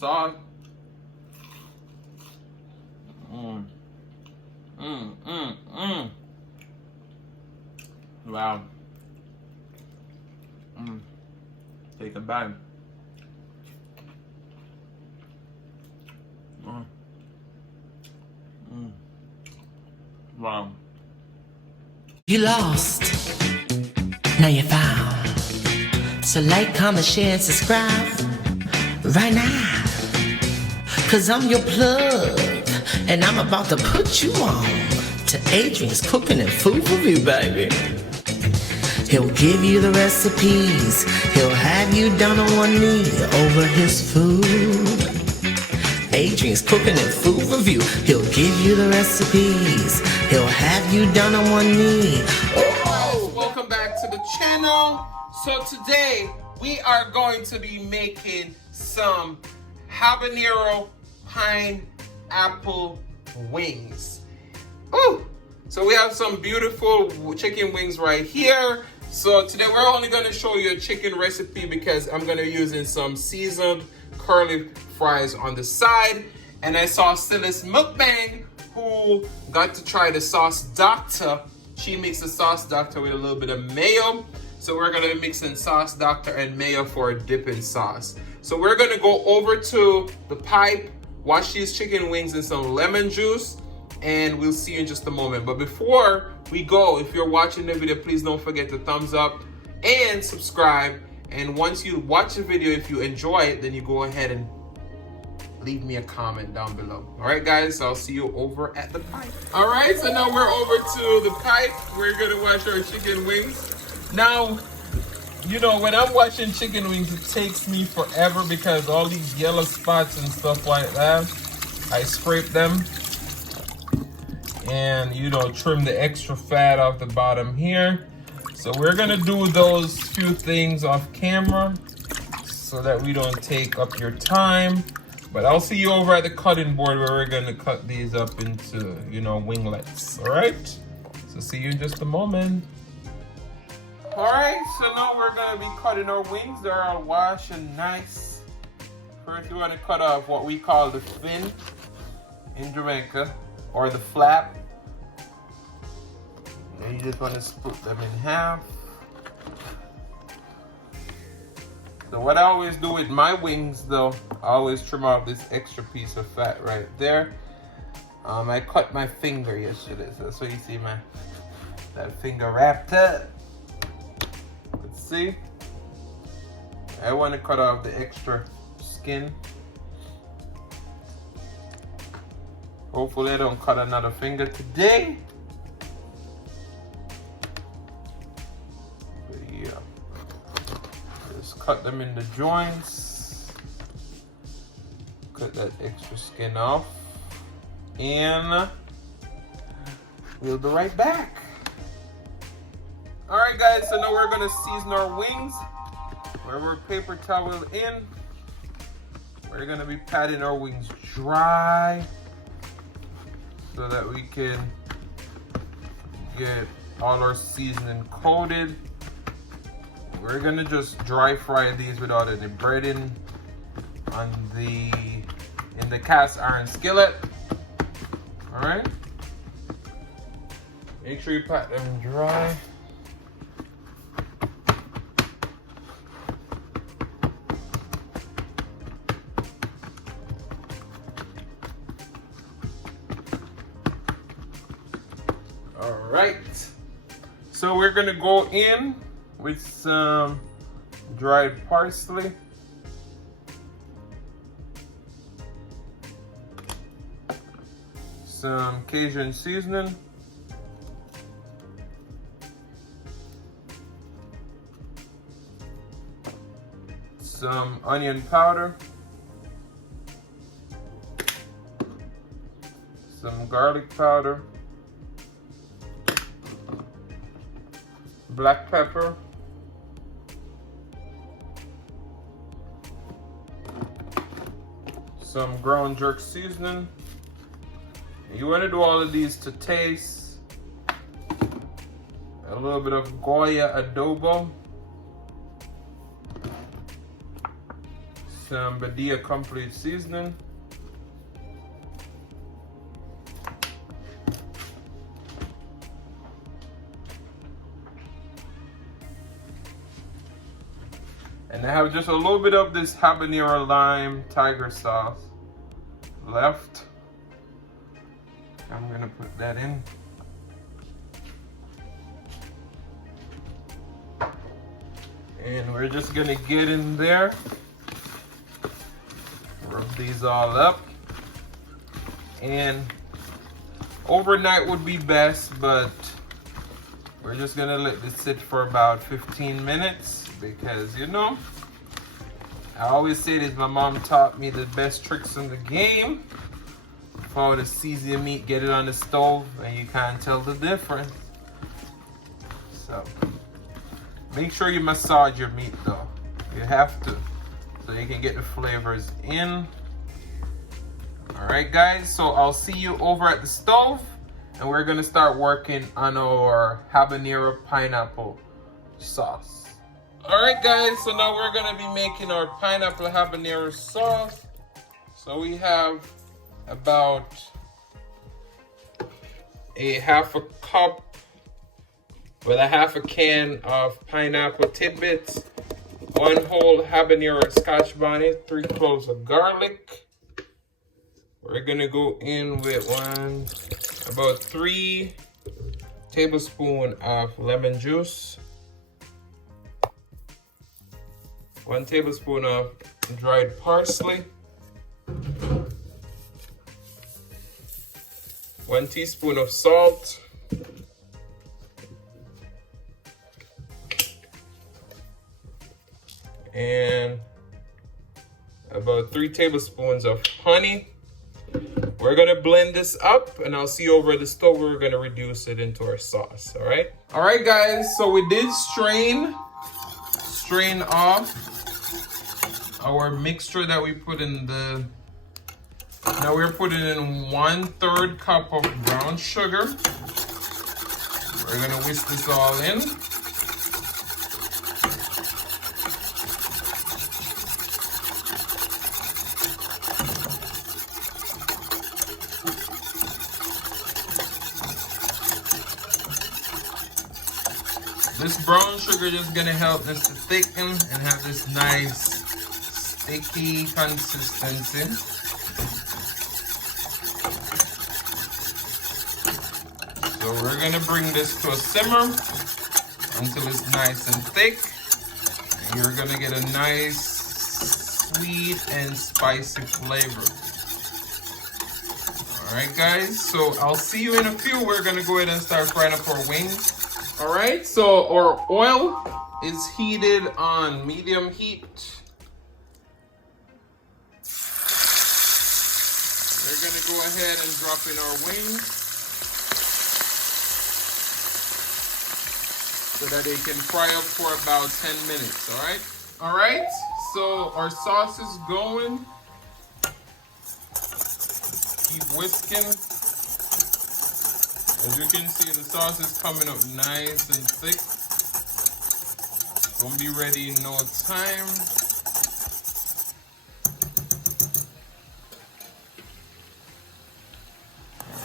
sauce. Wow. Take a bite. Wow. You lost, now you found. So like, comment, share, and subscribe right now. Cause I'm your plug, and I'm about to put you on to Adrian's Cooking and Food Review, baby. He'll give you the recipes, he'll have you down on one knee over his food. Adrian's Cooking and Food Review. He'll give you the recipes. He'll have you down on one knee. Oh! Welcome back to the channel. So today we are going to be making some habanero pineapple wings. Ooh! So we have some beautiful chicken wings right here. So today we're only going to show you a chicken recipe because I'm going to be using some seasoned curly fries on the side. And I saw Sylis Mukbang, who got to try the sauce doctor. She makes the sauce doctor with a little bit of mayo. So we're gonna be mixing sauce doctor and mayo for a dipping sauce. So we're gonna go over to the pipe, wash these chicken wings in some lemon juice, and we'll see you in just a moment. But before we go, if you're watching the video, please don't forget to thumbs up and subscribe. And once you watch the video, if you enjoy it, then you go ahead and leave me a comment down below. All right, guys, I'll see you over at the pipe. All right, so now we're over to the pipe. We're gonna wash our chicken wings. Now, you know, when I'm washing chicken wings, it takes me forever because all these yellow spots and stuff like that, I scrape them and, you know, trim the extra fat off the bottom here. So we're gonna do those few things off camera so that we don't take up your time. But I'll see you over at the cutting board where we're gonna cut these up into, you know, winglets, all right? So see you in just a moment. All right, so now we're gonna be cutting our wings. They're all washed and nice. First, you wanna cut off what we call the fin in Jamaica, or the flap. And you just wanna split them in half. So what I always do with my wings though, I always trim off this extra piece of fat right there. I cut my finger yesterday, so that's why you see that finger wrapped up. Let's see. I want to cut off the extra skin. Hopefully I don't cut another finger today. Cut them in the joints, cut that extra skin off, and we'll be right back. All right, guys, so now we're gonna season our wings. Where we're paper towel in, we're gonna be patting our wings dry so that we can get all our seasoning coated. We're gonna just dry fry these without any breading in the cast iron skillet. All right. Make sure you pat them dry. All right. So we're gonna go in with some dried parsley, some Cajun seasoning, some onion powder, some garlic powder, black pepper, some ground jerk seasoning. You want to do all of these to taste. A little bit of Goya adobo, some Badia Complete Seasoning. And I have just a little bit of this habanero lime tiger sauce left. I'm gonna put that in. And we're just gonna get in there, rub these all up. And overnight would be best, but we're just gonna let this sit for about 15 minutes because, you know, I always say this, my mom taught me the best tricks in the game. For to season meat, get it on the stove, and you can't tell the difference. So, make sure you massage your meat though. You have to, so you can get the flavors in. Alright guys, so I'll see you over at the stove, and we're gonna start working on our habanero pineapple sauce. Alright guys, so now we're gonna be making our pineapple habanero sauce. So we have about a half a cup with a half a can of pineapple tidbits, 1 whole habanero scotch bonnet, 3 cloves of garlic. We're gonna go in with about 3 tablespoons of lemon juice, 1 tablespoon of dried parsley, 1 teaspoon of salt, and about 3 tablespoons of honey. We're gonna blend this up, and I'll see you over the stove. We're gonna reduce it into our sauce. All right guys, so we did strain off our mixture that we put in the. Now we're putting in 1/3 cup of brown sugar. We're gonna whisk this all in. This brown sugar is gonna help this to thicken and have this nice sticky consistency. So we're gonna bring this to a simmer until it's nice and thick. And you're gonna get a nice sweet and spicy flavor. All right guys, so I'll see you in a few. We're gonna go ahead and start frying up our wings. All right, so our oil is heated on medium heat. We're gonna go ahead and drop in our wings so that they can fry up for about 10 minutes, all right? All right, so our sauce is going. Keep whisking. As you can see, the sauce is coming up nice and thick. It's gonna be ready in no time.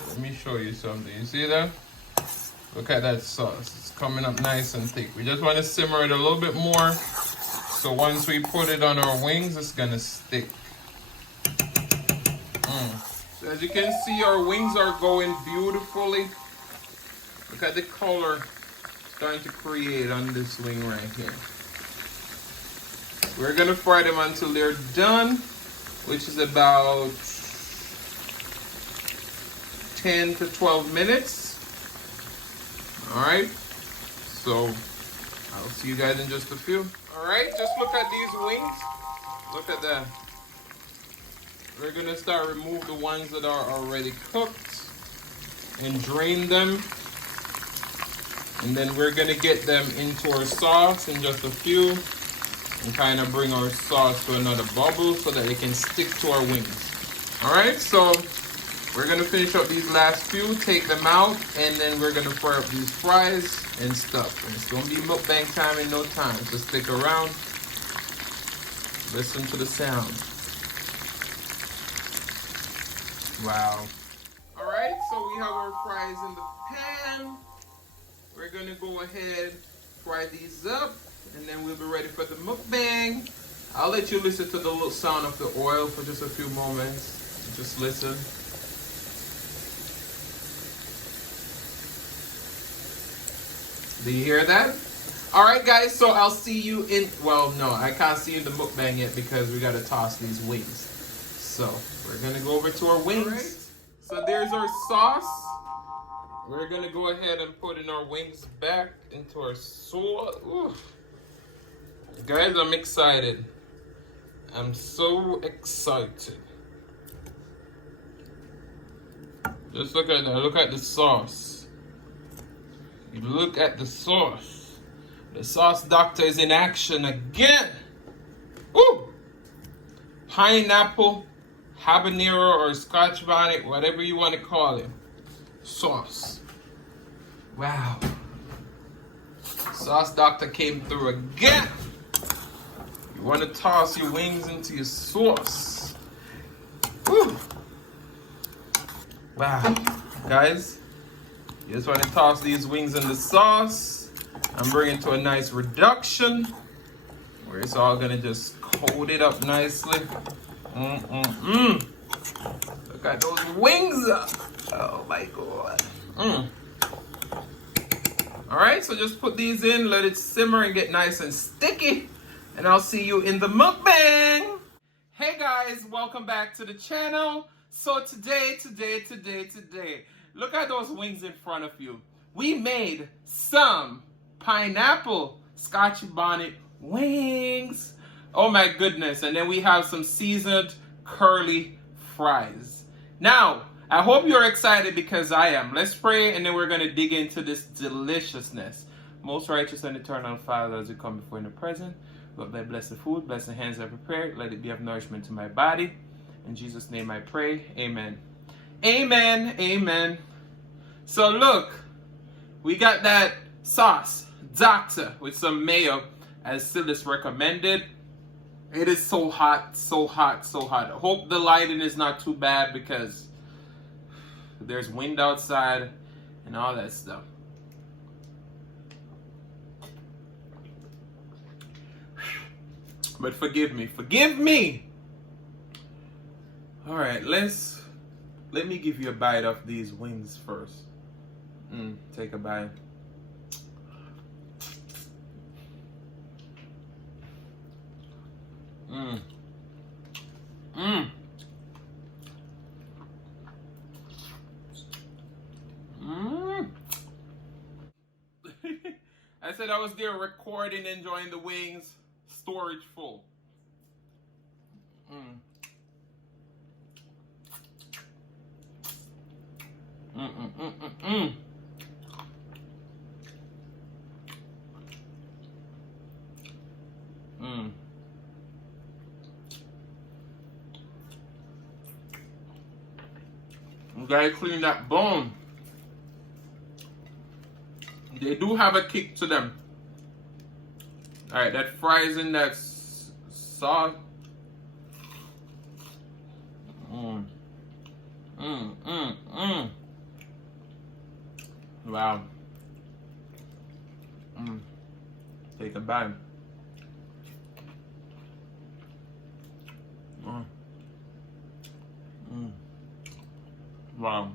Let me show you something. You see that? Look at that sauce. It's coming up nice and thick. We just want to simmer it a little bit more. So once we put it on our wings, it's gonna stick. So as you can see, our wings are going beautifully. Look at the color starting to create on this wing right here. We're gonna fry them until they're done, which is about 10 to 12 minutes. All right, so I'll see you guys in just a few. All right, just look at these wings. Look at that. We're gonna start remove the ones that are already cooked and drain them. And then we're gonna get them into our sauce in just a few and kind of bring our sauce to another bubble so that it can stick to our wings. All right, so we're gonna finish up these last few, take them out, and then we're gonna fry up these fries and stuff. And it's gonna be mukbang time in no time, so stick around. Listen to the sound. Wow. All right, so we have our fries in the pan. We're gonna go ahead, fry these up, and then we'll be ready for the mukbang. I'll let you listen to the little sound of the oil for just a few moments. Just listen. Do you hear that? All right, guys, so I'll see you in, well, no, I can't see you in the mukbang yet because we got to toss these wings. So we're going to go over to our wings. Right. So there's our sauce. We're going to go ahead and put in our wings back into our sauce. Ooh. Guys, I'm excited. I'm so excited. Just look at that. Look at the sauce. You look at the sauce. The sauce doctor is in action again. Woo! Pineapple, habanero, or scotch bonnet, whatever you want to call it. Sauce. Wow. Sauce doctor came through again. You want to toss your wings into your sauce. Woo! Wow. Guys, you just want to toss these wings in the sauce and bring it to a nice reduction where it's all going to just coat it up nicely. Look at those wings. Oh my God. All right, so just put these in, let it simmer and get nice and sticky. And I'll see you in the mukbang. Hey guys, welcome back to the channel. So today, look at those wings in front of you. We made some pineapple scotch bonnet wings. Oh my goodness. And then we have some seasoned curly fries. Now, I hope you're excited because I am. Let's pray and then we're going to dig into this deliciousness. Most righteous and eternal Father, as we come before in the present, Lord, thy bless the food, bless the hands that prepared, let it be of nourishment to my body. In Jesus' name I pray, amen. Amen, amen. So look, we got that sauce, doctor, with some mayo, as Sylis recommended. It is so hot, so hot, so hot. I hope the lighting is not too bad because there's wind outside and all that stuff. But forgive me. All right, let me give you a bite of these wings first. Take a bite. I said I was there recording, enjoying the wings. Storage full. You gotta clean that bone. They do have a kick to them. Alright, that fries in that sauce. Wow. Take a bite. Wow.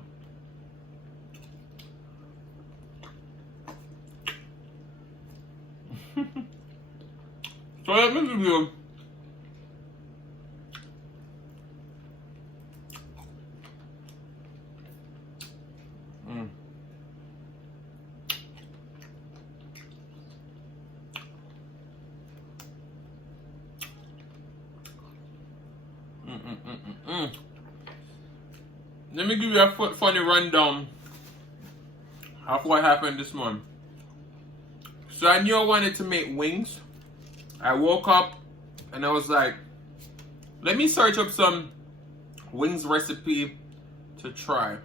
So let me give you Let me give you a funny rundown of what happened this morning. So I knew I wanted to make wings. I woke up and I was like, let me search up some wings recipe to try.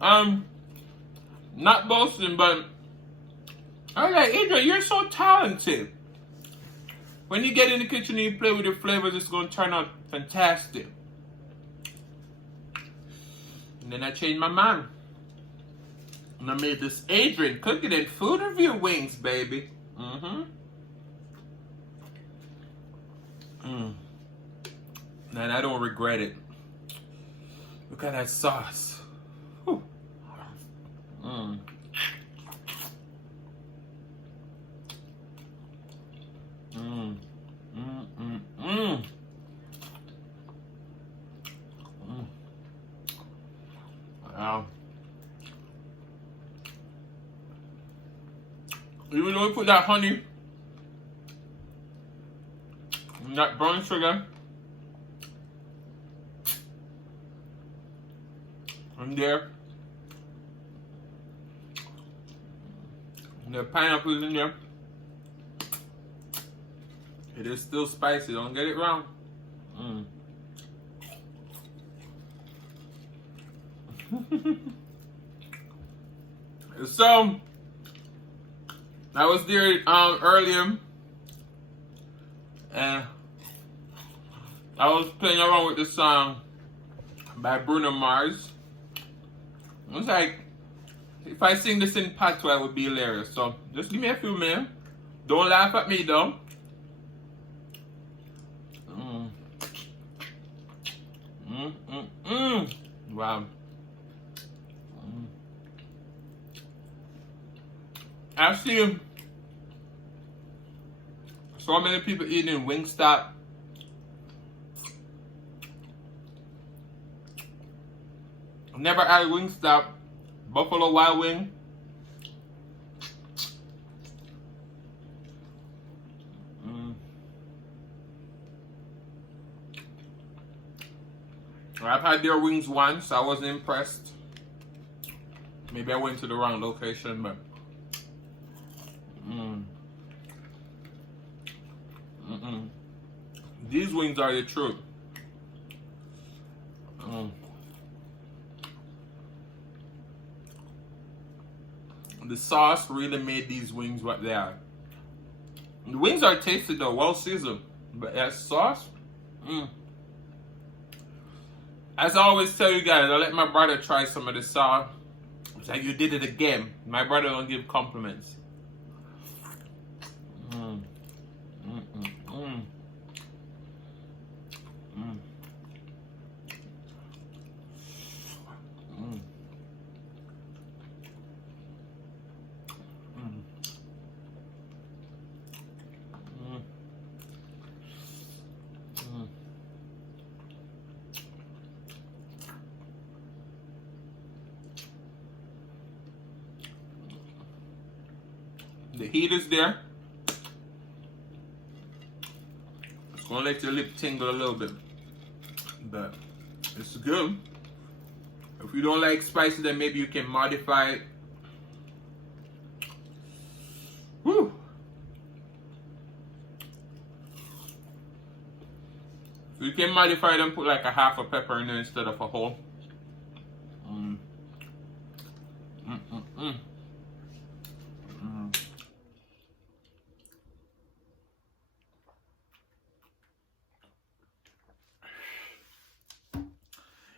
Not boasting, but I was like, Adrian, you're so talented. when you get in the kitchen and you play with your flavors, it's going to turn out fantastic. And then I changed my mind. And I made this Adrian Cooking and Food Review wings, baby. And I don't regret it. Look at that sauce. Whew. Wow. Even though we put that honey and that brown sugar in there, and the pineapple is in there, it is still spicy. Don't get it wrong. So I was there earlier, and I was playing around with the song by Bruno Mars. I was like, if I sing this in patois, it would be hilarious. So just give me a few minutes. Don't laugh at me though. Wow. I've seen so many people eating Wingstop. Never had Wingstop. Buffalo Wild Wing. I've had their wings once. I wasn't impressed. Maybe I went to the wrong location, but these wings are the truth. The sauce really made these wings what they are. The wings are tasty though, well seasoned, but that sauce, As I always tell you guys, I let my brother try some of the sauce. It's like, you did it again. My brother don't give compliments. The heat is there. It's gonna let your lip tingle a little bit, but it's good. If you don't like spicy, then maybe you can modify it. Woo! So you can modify it and put like a half a pepper in there instead of a whole.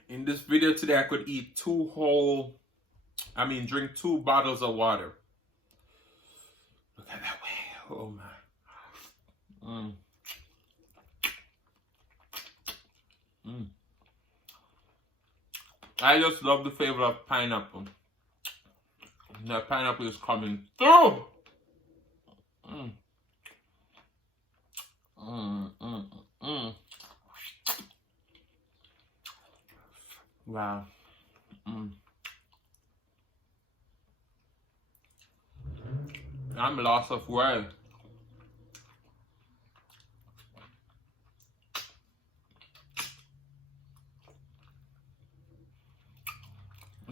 In this video today, I could eat drink 2 bottles of water. Look at that way. Oh my. I just love the flavor of pineapple. The pineapple is coming through. Wow. I'm lost of words.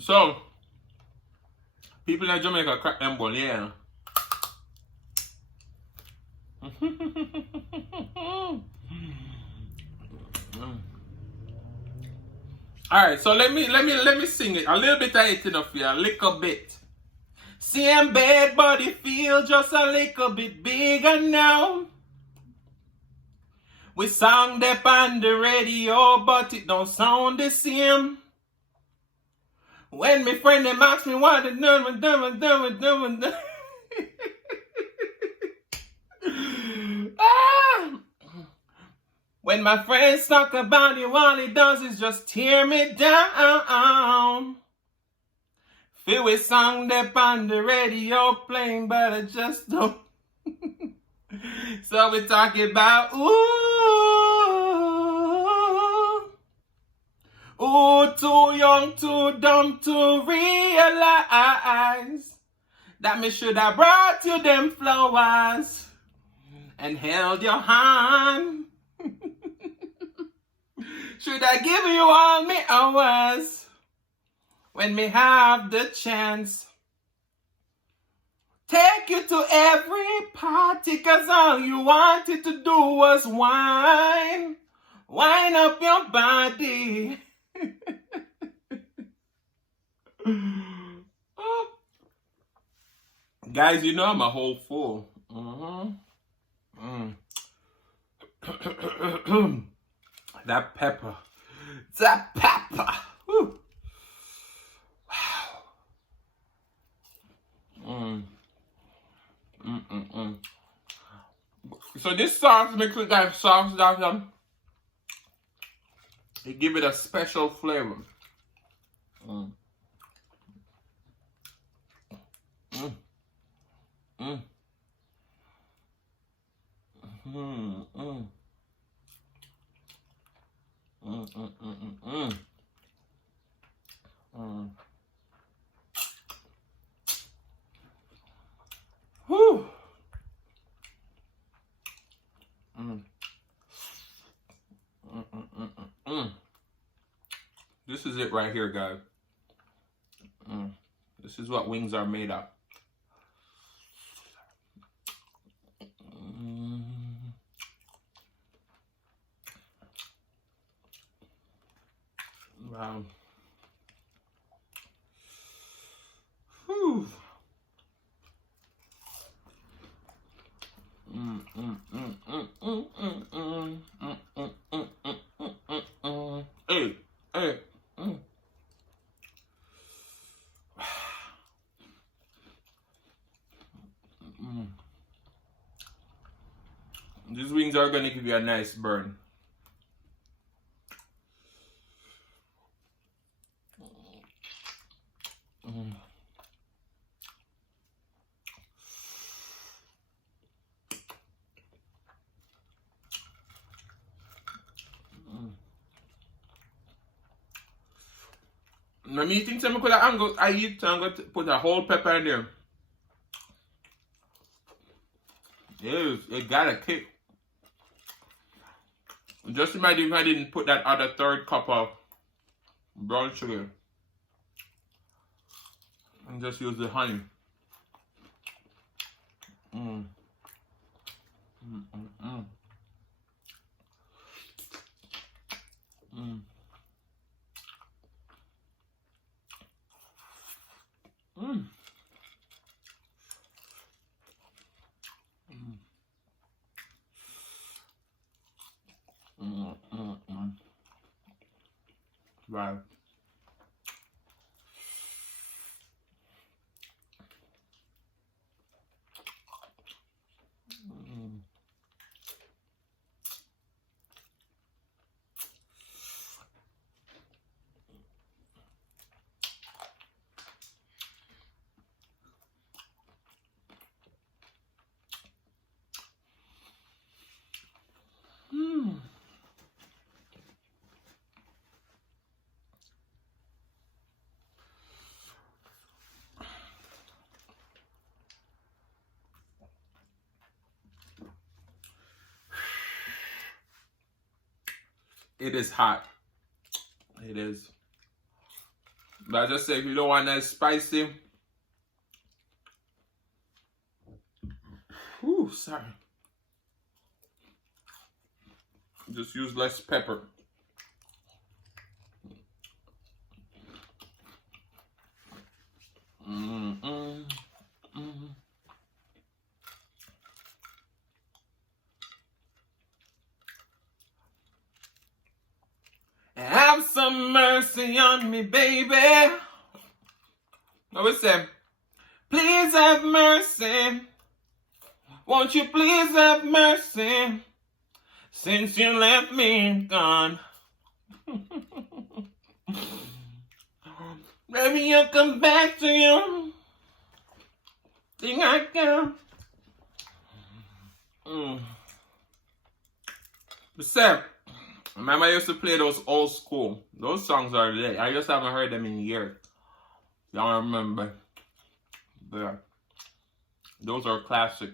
So, people in Jamaica crack them bone, yeah. Alright, so let me sing it. A little bit of it enough here, a little bit. Same bad body feel just a little bit bigger now. We sang that on the radio, but it don't sound the same. When my friend them ask me what it done. When my friends talk about it, all it does is just tear me down. Feel we song that on the radio playing, but I just don't. So we talk about ooh, too young, too dumb to realize that me should have brought you them flowers and held your hand. Should I give you all me hours when me have the chance? Take you to every party, cause all you wanted to do was wine up your body. Guys, you know I'm a whole fool. That pepper. Whew. Wow. So this sauce mixed with that sauce that it give it a special flavor. Whew. This is it right here, guys. This is what wings are made of. Wow. Whew. Hey. These wings are gonna give you a nice burn. Now me think some could have angle I eat and got to put a whole pepper in there. Yes, it got a kick. Just imagine if I didn't put that other third cup of brown sugar and just use the honey. Right. It is hot. It is. But I just say if you don't want that spicy. Whew, sorry. Just use less pepper. have mercy on me, baby. What we say? Please have mercy. Won't you please have mercy? Since you left me gone. Maybe I'll come back to you. Think I can. Sam, remember I used to play those old school. Those songs are lit. I just haven't heard them in years. Y'all remember? Yeah. Those are classic.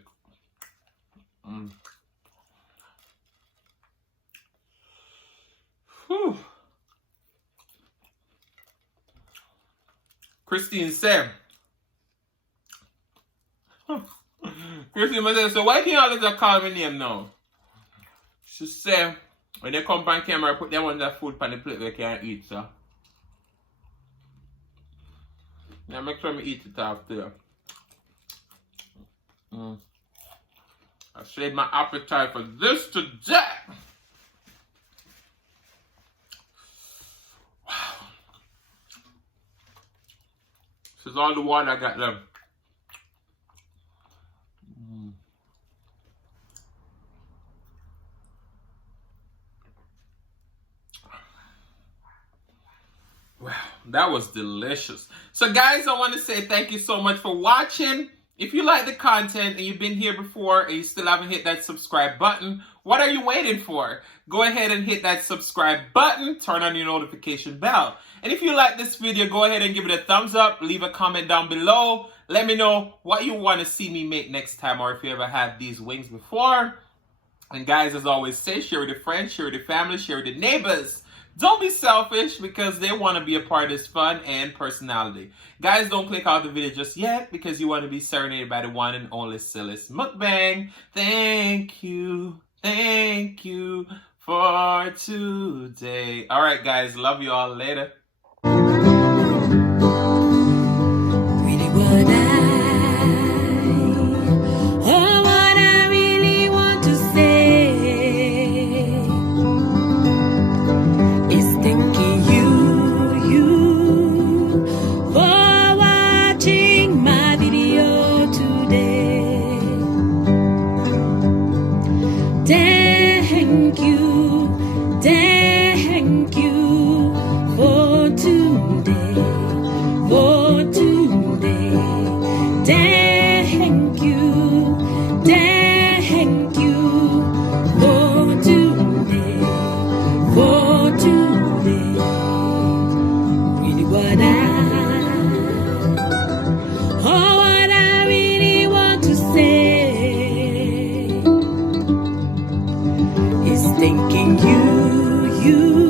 Whew. Christine said. Christine said, so why can't y'all just call me name now? She said, when they come on camera, put them on that food on the plate they can't eat, so. Now make sure I eat it after. I saved my appetite for this today. Wow. This is all the water I got left. Wow, that was delicious. So guys, I want to say thank you so much for watching. If you like the content and you've been here before and you still haven't hit that subscribe button, what are you waiting for? Go ahead and hit that subscribe button, turn on your notification bell. And if you like this video, go ahead and give it a thumbs up, leave a comment down below. Let me know what you want to see me make next time, or if you ever had these wings before. And guys, as always say, share with your friends, share with your family, share with your neighbors. Don't be selfish, because they want to be a part of this fun and personality. Guys, don't click out the video just yet, because you want to be serenaded by the one and only Sylis Mukbang. Thank you for today. All right, guys, love you all. Later. Thinking you